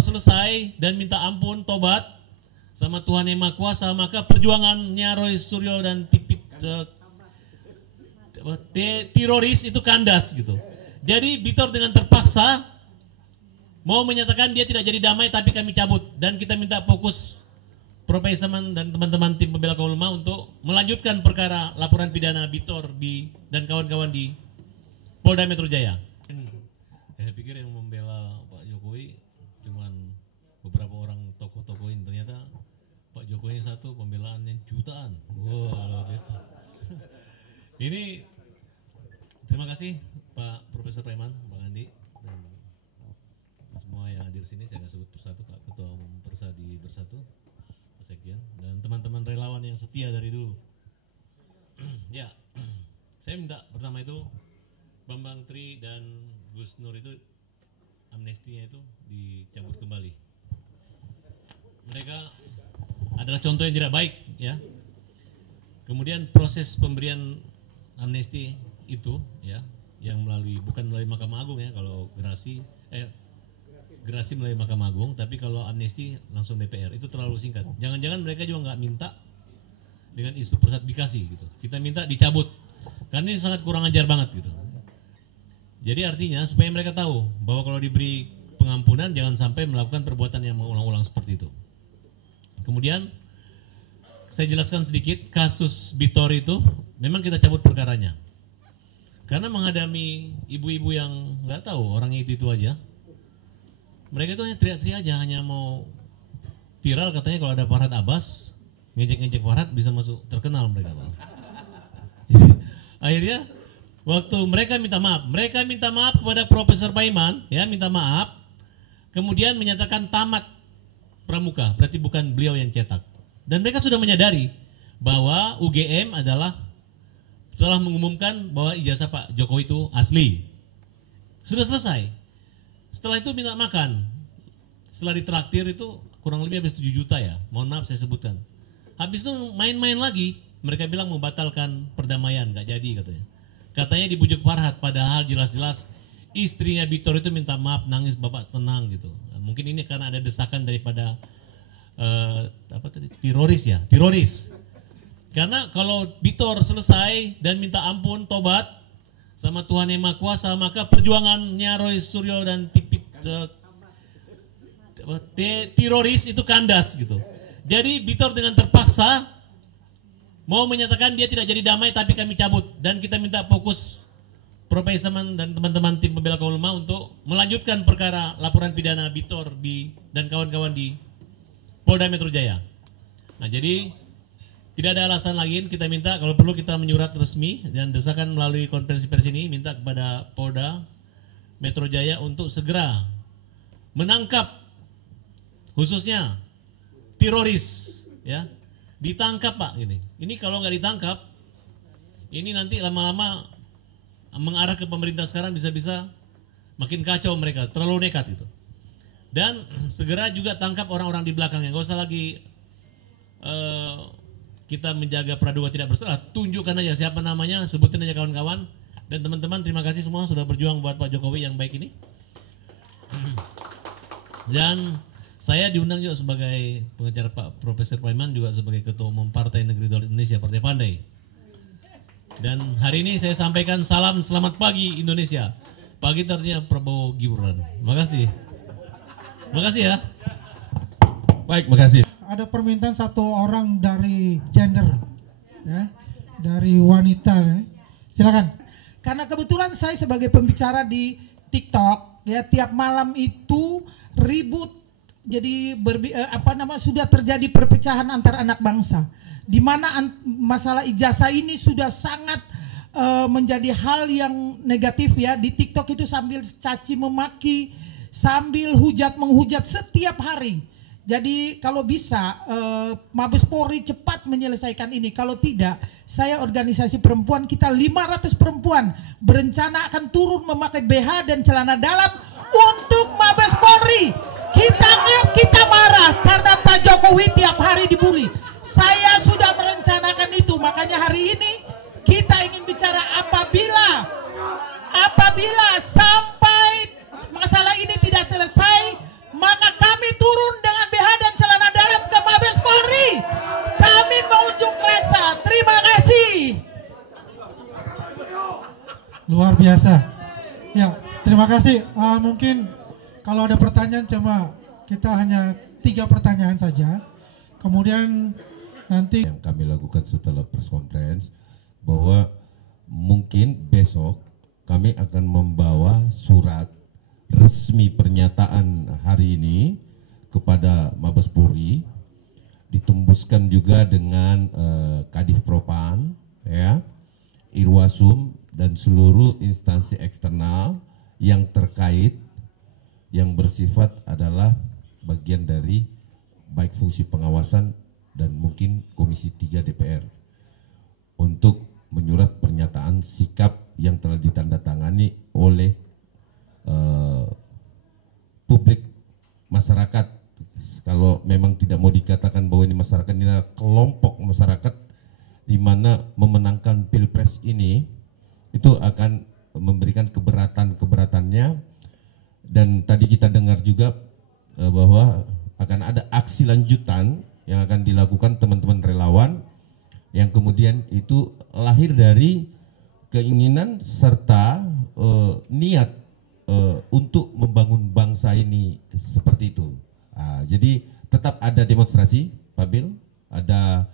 selesai dan minta ampun, tobat sama Tuhan Yang Maha Kuasa, maka perjuangannya Roy Suryo dan teroris itu kandas gitu. Jadi Bitor dengan terpaksa mau menyatakan dia tidak jadi damai, tapi kami cabut dan kita minta fokus Prof. Aisaman dan teman-teman tim pembela kaum ulama untuk melanjutkan perkara laporan pidana Bitor dan kawan-kawan di Polda Metro Jaya. Saya pikir yang membela Pak Jokowi cuman beberapa orang tokoh-tokoh ini, ternyata Pak Jokowi satu pembelaannya jutaan. Wah, luar biasa. Ini terima kasih Pak Profesor Paiman, Bang Andi, dan semua yang hadir sini. Saya nggak sebut persatu, Pak Ketua Umum Persadi Bersatu, Pak Sekjen, dan teman-teman relawan yang setia dari dulu. Ya, saya minta pertama itu Bambang Tri dan Gus Nur itu amnestinya itu dicabut kembali. Mereka adalah contoh yang tidak baik, ya. Kemudian proses pemberian amnesti itu, ya, yang bukan melalui Mahkamah Agung, ya. Kalau gerasi melalui Mahkamah Agung, tapi kalau amnesti langsung DPR, itu terlalu singkat. Jangan-jangan mereka juga nggak minta dengan isu persatbikasi gitu. Kita minta dicabut, karena ini sangat kurang ajar banget gitu. Jadi artinya supaya mereka tahu bahwa kalau diberi pengampunan jangan sampai melakukan perbuatan yang mengulang-ulang seperti itu. Kemudian saya jelaskan sedikit kasus Bitor itu memang kita cabut perkaranya. Karena menghadapi ibu-ibu yang nggak tahu orangnya itu aja. Mereka itu hanya teriak-teriak aja, hanya mau viral katanya kalau ada Farhad Abbas, ngejek-ngejek Farhad bisa masuk terkenal mereka. Akhirnya waktu mereka minta maaf kepada Profesor Paiman, ya, minta maaf, kemudian menyatakan tamat pramuka, berarti bukan beliau yang cetak. Dan mereka sudah menyadari bahwa UGM adalah setelah mengumumkan bahwa ijazah Pak Jokowi itu asli. Sudah selesai. Setelah itu minta makan. Setelah ditraktir itu kurang lebih habis 7 juta ya. Mohon maaf saya sebutkan. Habis itu main-main lagi. Mereka bilang membatalkan perdamaian, nggak jadi katanya. Katanya dibujuk Farhad, padahal jelas-jelas istrinya Bitor itu minta maaf, nangis, bapak tenang gitu. Mungkin ini karena ada desakan daripada teroris. Karena kalau Bitor selesai dan minta ampun, tobat sama Tuhan Yang Maha Kuasa, maka perjuangannya Roy Suryo dan teroris itu kandas gitu. Jadi Bitor dengan terpaksa mau menyatakan dia tidak jadi damai, tapi kami cabut dan kita minta fokus Prof. Aisaman dan teman-teman tim pembela kaum ulama untuk melanjutkan perkara laporan pidana Bitor dan kawan-kawan di Polda Metro Jaya. Nah, jadi tidak ada alasan lagi, kita minta kalau perlu kita menyurat resmi dan desakan melalui konferensi pers ini, minta kepada Polda Metro Jaya untuk segera menangkap khususnya teroris, ya. Ditangkap Pak ini. Ini kalau nggak ditangkap, ini nanti lama-lama mengarah ke pemerintah sekarang, bisa-bisa makin kacau mereka, terlalu nekat gitu. Dan segera juga tangkap orang-orang di belakangnya. Nggak usah lagi kita menjaga praduga tidak bersalah, tunjukkan aja siapa namanya, sebutin aja kawan-kawan. Dan teman-teman, terima kasih semua sudah berjuang buat Pak Jokowi yang baik ini. Dan saya diundang juga sebagai pengacara Pak Profesor Paiman, juga sebagai Ketua Umum Partai Negeri Daulat Indonesia, Partai Pandai. Dan hari ini saya sampaikan salam selamat pagi Indonesia. Pagi artinya Prabowo Gibran. Terima kasih. Terima kasih ya. Baik, makasih. Ada permintaan satu orang dari gender, ya, dari wanita, ya. Silakan. Karena kebetulan saya sebagai pembicara di TikTok, ya, tiap malam itu ribut, jadi sudah terjadi perpecahan antar anak bangsa, di mana masalah ijazah ini sudah sangat menjadi hal yang negatif, ya. Di TikTok itu sambil caci memaki, sambil hujat menghujat setiap hari. Jadi kalau bisa Mabes Polri cepat menyelesaikan ini. Kalau tidak, saya organisasi perempuan, kita 500 perempuan berencana akan turun memakai BH dan celana dalam untuk Mabes Polri. Kita marah karena Pak Jokowi tiap hari dibully. Saya sudah merencanakan itu, makanya hari ini kita ingin bicara apabila sampai masalah ini tidak selesai, maka biasa. Ya, terima kasih. Mungkin kalau ada pertanyaan cuma kita hanya 3 pertanyaan saja. Kemudian nanti yang kami lakukan setelah press conference bahwa mungkin besok kami akan membawa surat resmi pernyataan hari ini kepada Mabes Polri, ditembuskan juga dengan Kadif Propam, ya, Irwasum dan seluruh instansi eksternal yang terkait, yang bersifat adalah bagian dari baik fungsi pengawasan dan mungkin Komisi 3 DPR untuk menyurat pernyataan sikap yang telah ditandatangani oleh publik masyarakat. Kalau memang tidak mau dikatakan bahwa ini masyarakat, ini adalah kelompok masyarakat di mana memenangkan Pilpres ini itu akan memberikan keberatan-keberatannya. Dan tadi kita dengar juga bahwa akan ada aksi lanjutan yang akan dilakukan teman-teman relawan yang kemudian itu lahir dari keinginan serta niat untuk membangun bangsa ini seperti itu. Jadi tetap ada demonstrasi, Pak Bil, ada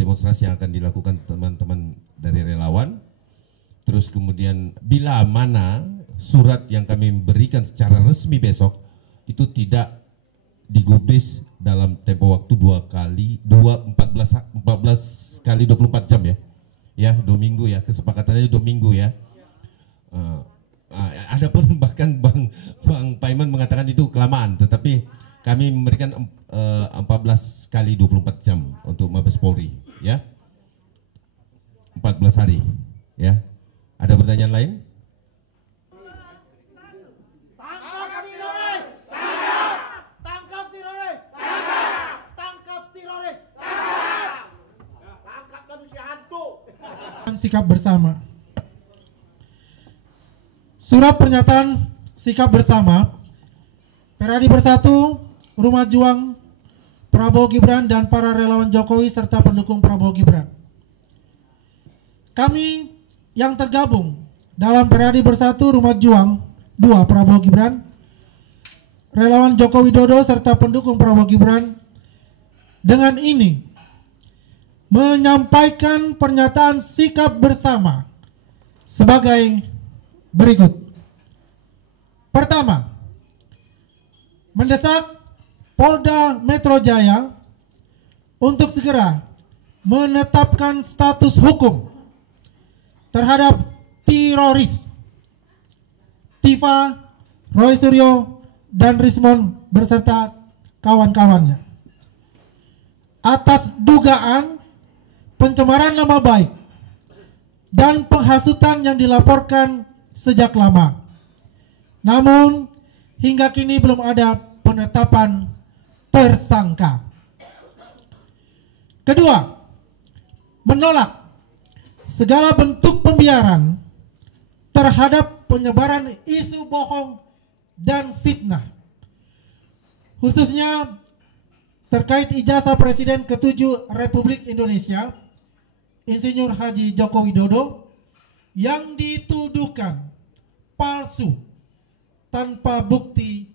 demonstrasi yang akan dilakukan teman-teman dari relawan. Terus kemudian bila mana surat yang kami berikan secara resmi besok itu tidak digubris dalam tempo waktu 14 kali 24 jam ya. Ya, 2 minggu ya, kesepakatannya 2 minggu ya. Adapun bahkan Bang Paiman mengatakan itu kelamaan, tetapi kami memberikan 14 kali 24 jam untuk Mabes Polri ya. 14 hari ya. Ada pertanyaan lain? Tangkap teroris! Tangkap! Tangkap teroris! Tangkap! Tangkap teroris! Tangkap! Tangkap manusia hantu! sikap bersama. Surat pernyataan sikap bersama PRADI Bersatu, Rumah Juang, Prabowo Gibran dan para relawan Jokowi serta pendukung Prabowo Gibran. Kami yang tergabung dalam PRADI Bersatu, Rumah Juang 2 Prabowo Gibran, relawan Joko Widodo serta pendukung Prabowo Gibran dengan ini menyampaikan pernyataan sikap bersama sebagai berikut. Pertama, mendesak Polda Metro Jaya untuk segera menetapkan status hukum terhadap teroris Tifa, Roy Suryo, dan Rismon beserta kawan-kawannya atas dugaan pencemaran nama baik dan penghasutan yang dilaporkan sejak lama. Namun hingga kini belum ada penetapan tersangka. Kedua, menolak segala bentuk pembiaran terhadap penyebaran isu bohong dan fitnah, khususnya terkait ijazah Presiden ke-7 Republik Indonesia Insinyur Haji Joko Widodo yang dituduhkan palsu tanpa bukti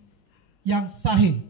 yang sahih.